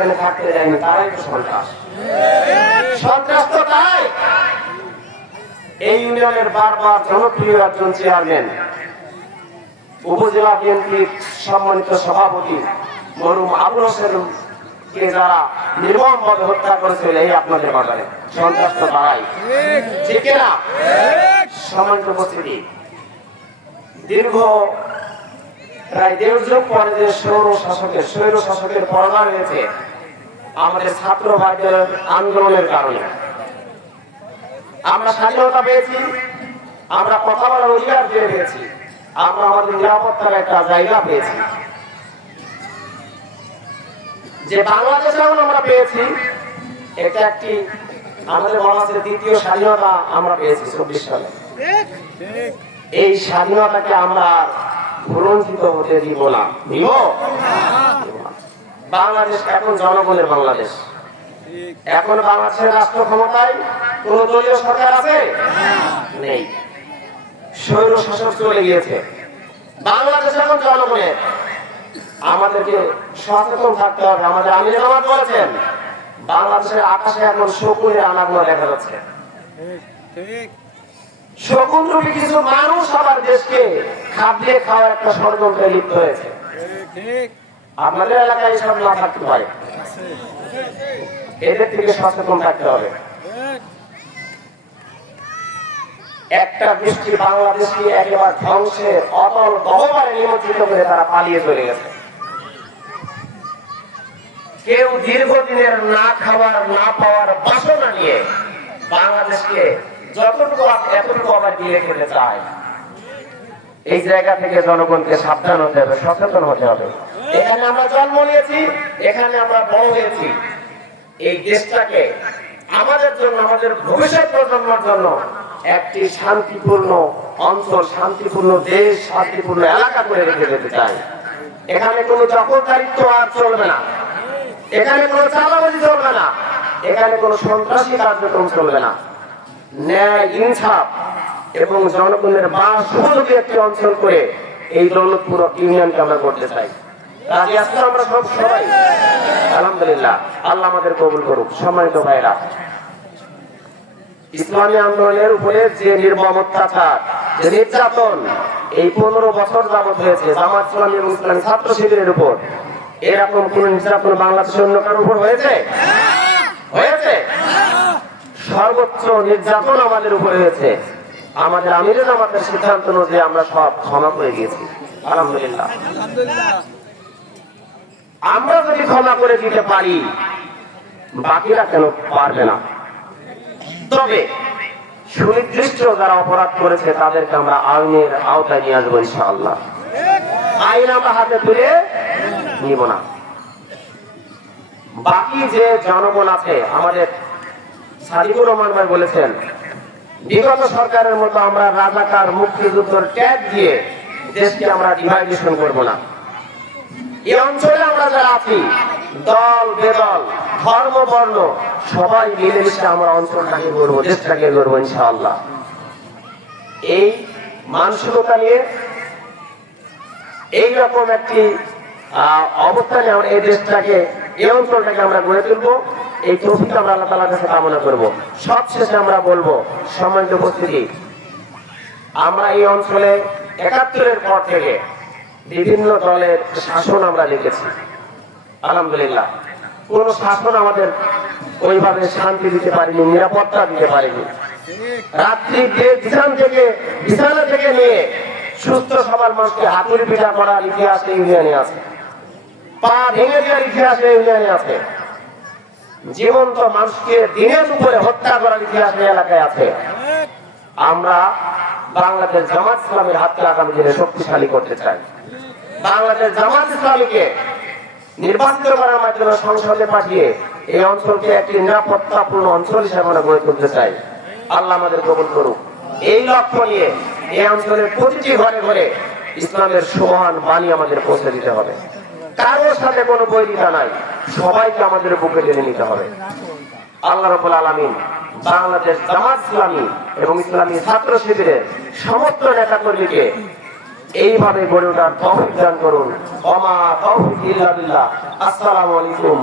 এখানে থাকতে যায়নি তারাই তো সন্ত্রাস। সন্ত্রাস তো তাই। এই ইউনিয়নের বারবার জনপ্রিয় একজন চেয়ারম্যান, উপজেলা বিএনপির সম্মানিত সভাপতি মরুম আবুল হোসেন কে যারা নির্মম ভাবে হত্যা করেছিল, এই আপনাদের বাজারে সন্ত্রাস তো তারাই। ঠিক না সম্মানিত উপস্থিতি। দীর্ঘ প্রায় দেড় যুগ পরে যে সৌর শাসকের সৌর শাসকের পরগা হয়েছে আমাদের ছাত্র ভাইদের আন্দোলনের কারণে। আমরা স্বাধীনতা পেয়েছি, আমরা কথা বলার অধিকার পেয়ে পেয়েছি আমরা আমাদের নিরাপত্তার একটা জায়গা পেয়েছি। যে বাংলাদেশ এখন আমরা পেয়েছি, এটা একটি আমাদের বলা আছে দ্বিতীয় স্বাধীনতা আমরা পেয়েছি চব্বিশ সালে। এই স্বাধীনতাকে আমরা ভুলঞ্চিত হতে দিব না। দিব। বাংলাদেশ এখন জনগণের বাংলাদেশ। এখন বাংলাদেশের রাষ্ট্র ক্ষমতায় কোন দলীয় সরকার আছে? নেই। স্বৈর শাসক চলে গিয়েছে। বাংলাদেশ এখন জনগণের। আমাদেরকে সচেতন থাকতে হবে। আমাদের আমির জামাত বলেছেন, বাংলাদেশের আকাশে এখন শকুনের আনাগুলো দেখা যাচ্ছে। শকুন রূপী কিছু মানুষ আবার দেশকে খাদ্যে খাওয়ার একটা ষড়যন্ত্রে লিপ্ত হয়েছে। আপনাদের এলাকায় সব না থাকতে পারে। এদের থেকে সচেতন থাকতে হবে। একটা দৃষ্টি বাংলাদেশকে একেবারে ধ্বংসের অতল গহবারে নিমজ্জিত করে তারা পালিয়ে চলে গেছে। কেউ দীর্ঘদিনের না খাওয়ার, না পাওয়ার বাসনা নিয়ে বাংলাদেশকে যতটুকু এতটুকু আবার দিয়ে খেতে চায়, এই জায়গা থেকে জনগণকে সাবধান হতে হবে, সচেতন হতে হবে। এখানে আমরা জন্ম নিয়েছি, এখানে আমরা বড় হয়েছি। এই দেশটাকে আমাদের জন্য, আমাদের ভবিষ্যৎ প্রজন্মের জন্য একটি শান্তিপূর্ণ অঞ্চল, শান্তিপূর্ণ দেশ, শান্তিপূর্ণ এলাকা করে রেখে যেতে চাই। এখানে কোনো দখলদারিত্ব আর চলবে না। এখানে কোনো চাঁদাবাজি চলবে না। এখানে কোনো সন্ত্রাসী কার্যক্রম চলবে না। ন্যায়, ইনসাফ এবং জনগণের বাস উপযোগী একটি অঞ্চল করে এই দৌলতপুর ইউনিয়নকে আমরা করতে চাই। ইসলামী আন্দোলনের উপরে নির্যাতন, এই পনেরো বছর হয়েছে ছাত্র শিবিরের উপর, এরকম কোন নির্যাতন বাংলাদেশের অন্য কারোর উপর হয়েছে? হয়েছে? সর্বোচ্চ নির্যাতন আমাদের উপরে হয়েছে। আমাদের আমিরের আমাদের সিদ্ধান্ত অনুযায়ী আমরা সব ক্ষমা করে গিয়েছি আলহামদুলিল্লাহ। আমরা যদি ক্ষমা করে দিতে পারি, বাকিরা কেন পারবে না? তবে সুনির্দিষ্ট যারা অপরাধ করেছে, তাদেরকে আমরা আইনের আওতায় নিয়ে আসব ইনশাআল্লাহ। আইন আমরা হাতে তুলে নিব না। বাকি যে জনগণ আছে, আমাদের সাদিকুর রহমান ভাই বলেছেন, বিগত সরকারের মতো আমরা রাজাকার, মুক্তিযুদ্ধের ট্যাগ দিয়ে দেশকে আমরা ডিভাইডেশন করব না। এই অঞ্চলে আমরা যারা আছি, দল, বেদল, ধর্ম, বর্ণ, সবাই মিলেমিশে আমরা অঞ্চলটাকে গড়বো, দেশটাকে গড়বো ইনশাআল্লাহ। এই মানসিকতা নিয়ে এইরকম একটি অবস্থানে আমরা এই দেশটাকে, এই অঞ্চলটাকে আমরা গড়ে তুলবো। এই তৌফিক আমরা আল্লাহ তালার কাছে কামনা করব। সব শেষে আমরা বলব, সম্মানিত উপস্থিতি, আমরা এই অঞ্চলে একাত্তরের পর থেকে বিভিন্ন দলের শাসন আমরা দেখেছি আলহামদুলিল্লাহ। কোন শাসন আমাদের ওইভাবে শান্তি দিতে পারেনি, নিরাপত্তা দিতে পারেনি। রাত্রি বিছান থেকে, বিছানা থেকে নিয়ে সুস্থ সবার মানুষকে হাতুড়ি পিঠা করার ইতিহাস ইউনিয়নে আছে। পা ভেঙে দেওয়ার ইতিহাস ইউনিয়নে আছে। জীবন্ত মানুষকে দিনের উপরে হত্যা করার ইতিহাস এলাকায় আছে। আমরা বাংলাদেশ জামাত ইসলামের হাতকে আগামী দিনে শক্তিশালী করতে চাই। বাংলাদেশ জামাত ইসলামীকে করার মাধ্যমে সংসদে পাঠিয়ে এই অঞ্চলকে একটি নিরাপত্তাপূর্ণ অঞ্চল হিসেবে আমরা গড়ে তুলতে চাই। আল্লাহ আমাদের কবুল করুক। এই লক্ষ্য নিয়ে এই অঞ্চলের প্রতিটি ঘরে ঘরে ইসলামের সমান বাণী আমাদের পৌঁছে দিতে হবে। কারোর সাথে কোনো বৈরিতা নাই। সবাইকে আমাদের বুকে টেনে নিতে হবে। আল্লাহ রবুল আলমিন বাংলাদেশ জামাত ইসলামী এবং ইসলামী ছাত্র শিবিরের সমস্ত নেতা কর্মীকে এইভাবে গড়ে ওঠার তহফিক দান করুন। অমা আসসালামু আলাইকুম।